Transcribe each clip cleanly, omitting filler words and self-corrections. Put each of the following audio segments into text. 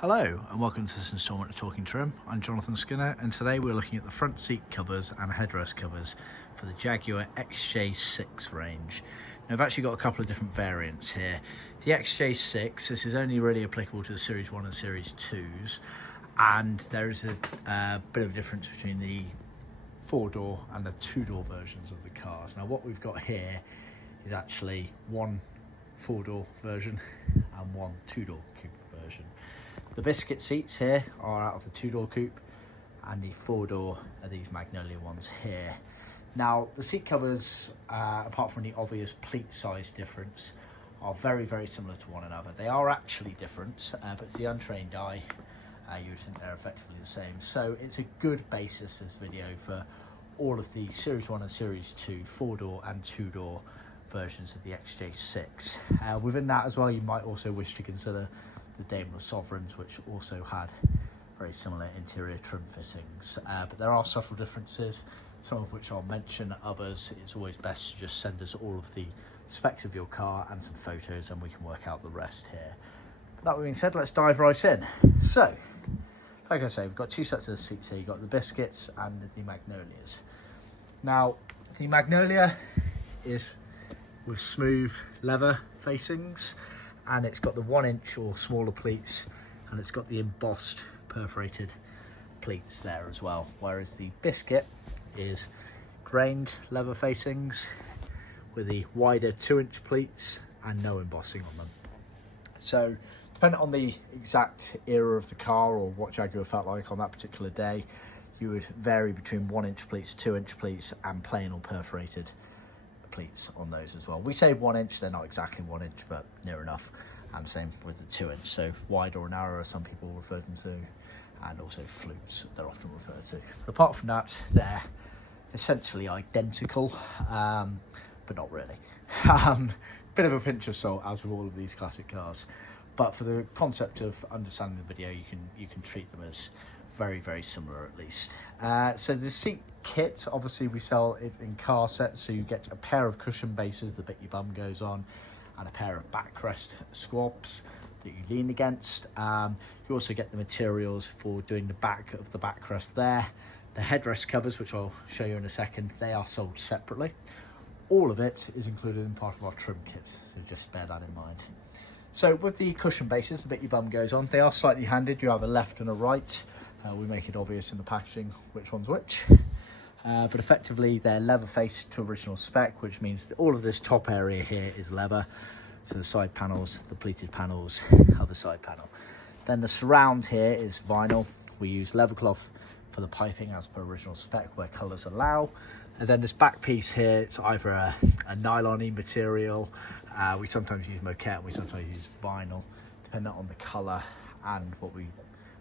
Hello and welcome to this instalment of Talking Trim. I'm Jonathan Skinner and today we're looking at the front seat covers and headrest covers for the Jaguar XJ6 range. Now I've actually got a couple of different variants here. The XJ6, this is only really applicable to the Series 1 and Series 2s, and there is a bit of a difference between the 4-door and the 2-door versions of the cars. Now what we've got here is actually one 4-door version and one 2-door coupe version. The biscuit seats here are out of the 2-door coupe, and the 4-door are these Magnolia ones here. Now the seat covers, apart from the obvious pleat size difference, are very similar to one another. They are actually different, but to the untrained eye you would think they're effectively the same. So it's a good basis, this video, for all of the Series 1 and Series 2 4-door and 2-door versions of the XJ6. Within that as well, you might also wish to consider the Daimler Sovereigns, which also had very similar interior trim fittings, but there are subtle differences, some of which I'll mention. Others, it's always best to just send us all of the specs of your car and some photos and we can work out the rest here. But that being said, let's dive right in. So like I say, we've got two sets of seats here. You've got the biscuits and the Magnolias. Now the Magnolia is with smooth leather facings, and it's got the 1-inch or smaller pleats, and it's got the embossed perforated pleats there as well, whereas the biscuit is grained leather facings with the wider 2-inch pleats and no embossing on them. So depending on the exact era of the car or what Jaguar felt like on that particular day, you would vary between 1-inch pleats, 2-inch pleats and plain or perforated pleats on those as well. We say 1-inch, they're not exactly 1-inch, but near enough. And same with the 2-inch, so wide or narrow as some people refer them to, and also flutes they're often referred to. Apart from that, they're essentially identical, but not really. Bit of a pinch of salt, as with all of these classic cars, but for the concept of understanding the video, you can treat them as very similar at least. So the seat kit, obviously we sell it in car sets, so you get a pair of cushion bases, the bit your bum goes on, and a pair of backrest squabs that you lean against. You also get the materials for doing the back of the backrest there. The headrest covers, which I'll show you in a second, they are sold separately. All of it is included in part of our trim kit, so just bear that in mind. So with the cushion bases, the bit your bum goes on, they are slightly handed. You have a left and a right. We make it obvious in the packaging which one's which. But effectively they're leather faced to original spec, which means that all of this top area here is leather. So the side panels, the pleated panels, other side panel. Then the surround here is vinyl. We use Leathercloth for the piping as per original spec where colours allow. And then this back piece here, it's either a nylon-y material. We sometimes use moquette, we sometimes use vinyl, depending on the colour and what we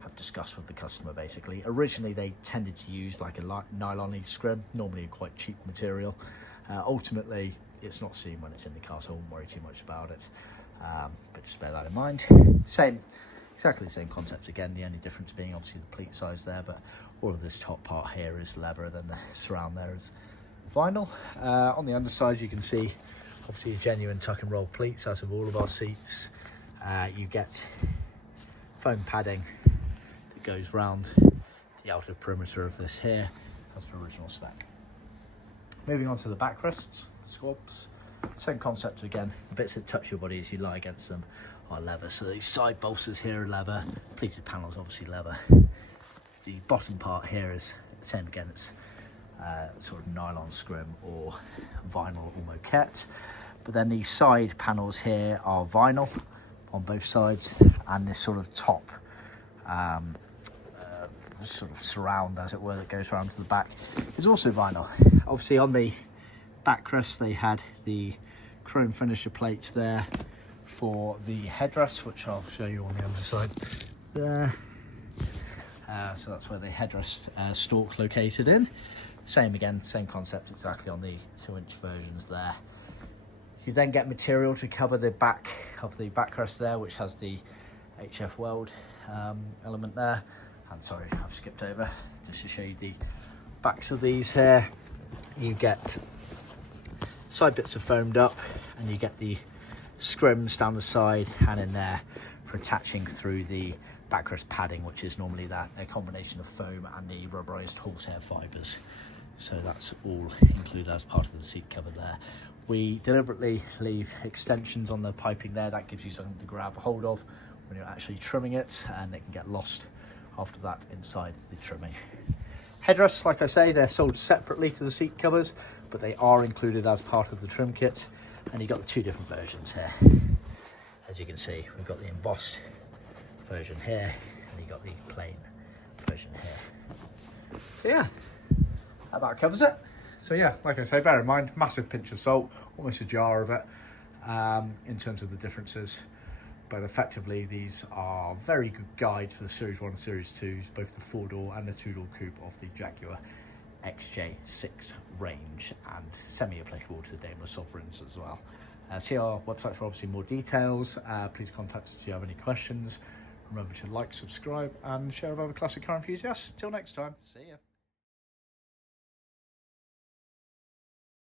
have discussed with the customer basically. Originally they tended to use like a nylon-y scrim, normally a quite cheap material. Ultimately it's not seen when it's in the car, so I won't worry too much about it, but just bear that in mind. Exactly the same concept again, the only difference being obviously the pleat size there, but all of this top part here is leather, then the surround there is vinyl. On the underside you can see obviously a genuine tuck and roll pleats as of all of our seats. You get foam padding that goes round the outer perimeter of this here as per original spec. Moving on to the backrests, the squabs, same concept again. The bits that touch your body as you lie against them are leather. So these side bolsters here are leather, pleated panels obviously leather. The bottom part here is the same again, it's sort of nylon scrim or vinyl or moquette. But then the side panels here are vinyl on both sides, and this sort of top sort of surround, as it were, that goes around to the back is also vinyl. Obviously on the backrest they had the chrome finisher plates there for the headrest, which I'll show you on the underside there. So that's where the headrest stalk located in. Same again, same concept exactly on the 2-inch versions there. You then get material to cover the back of the backrest there, which has the HF weld element there. And sorry, I've skipped over, just to show you the backs of these here. You get side bits are foamed up, and you get the scrims down the side and in there for attaching through the backrest padding, which is normally a combination of foam and the rubberized horsehair fibres. So that's all included as part of the seat cover there. We deliberately leave extensions on the piping there. That gives you something to grab hold of when you're actually trimming it, and it can get lost after that inside the trimming. Headrests, like I say, they're sold separately to the seat covers, but they are included as part of the trim kit. And you've got the two different versions here. As you can see, we've got the embossed version here, and you've got the plain version here. So yeah, that about covers it. So yeah, like I say, bear in mind, massive pinch of salt, almost a jar of it, in terms of the differences. But effectively, these are very good guides for the Series 1 and Series 2s, both the 4-door and the 2-door coupe of the Jaguar XJ6 range, and semi-applicable to the Daimler Sovereigns as well. See our website for obviously more details. Please contact us if you have any questions. Remember to like, subscribe, and share with other classic car enthusiasts. Till next time, see ya.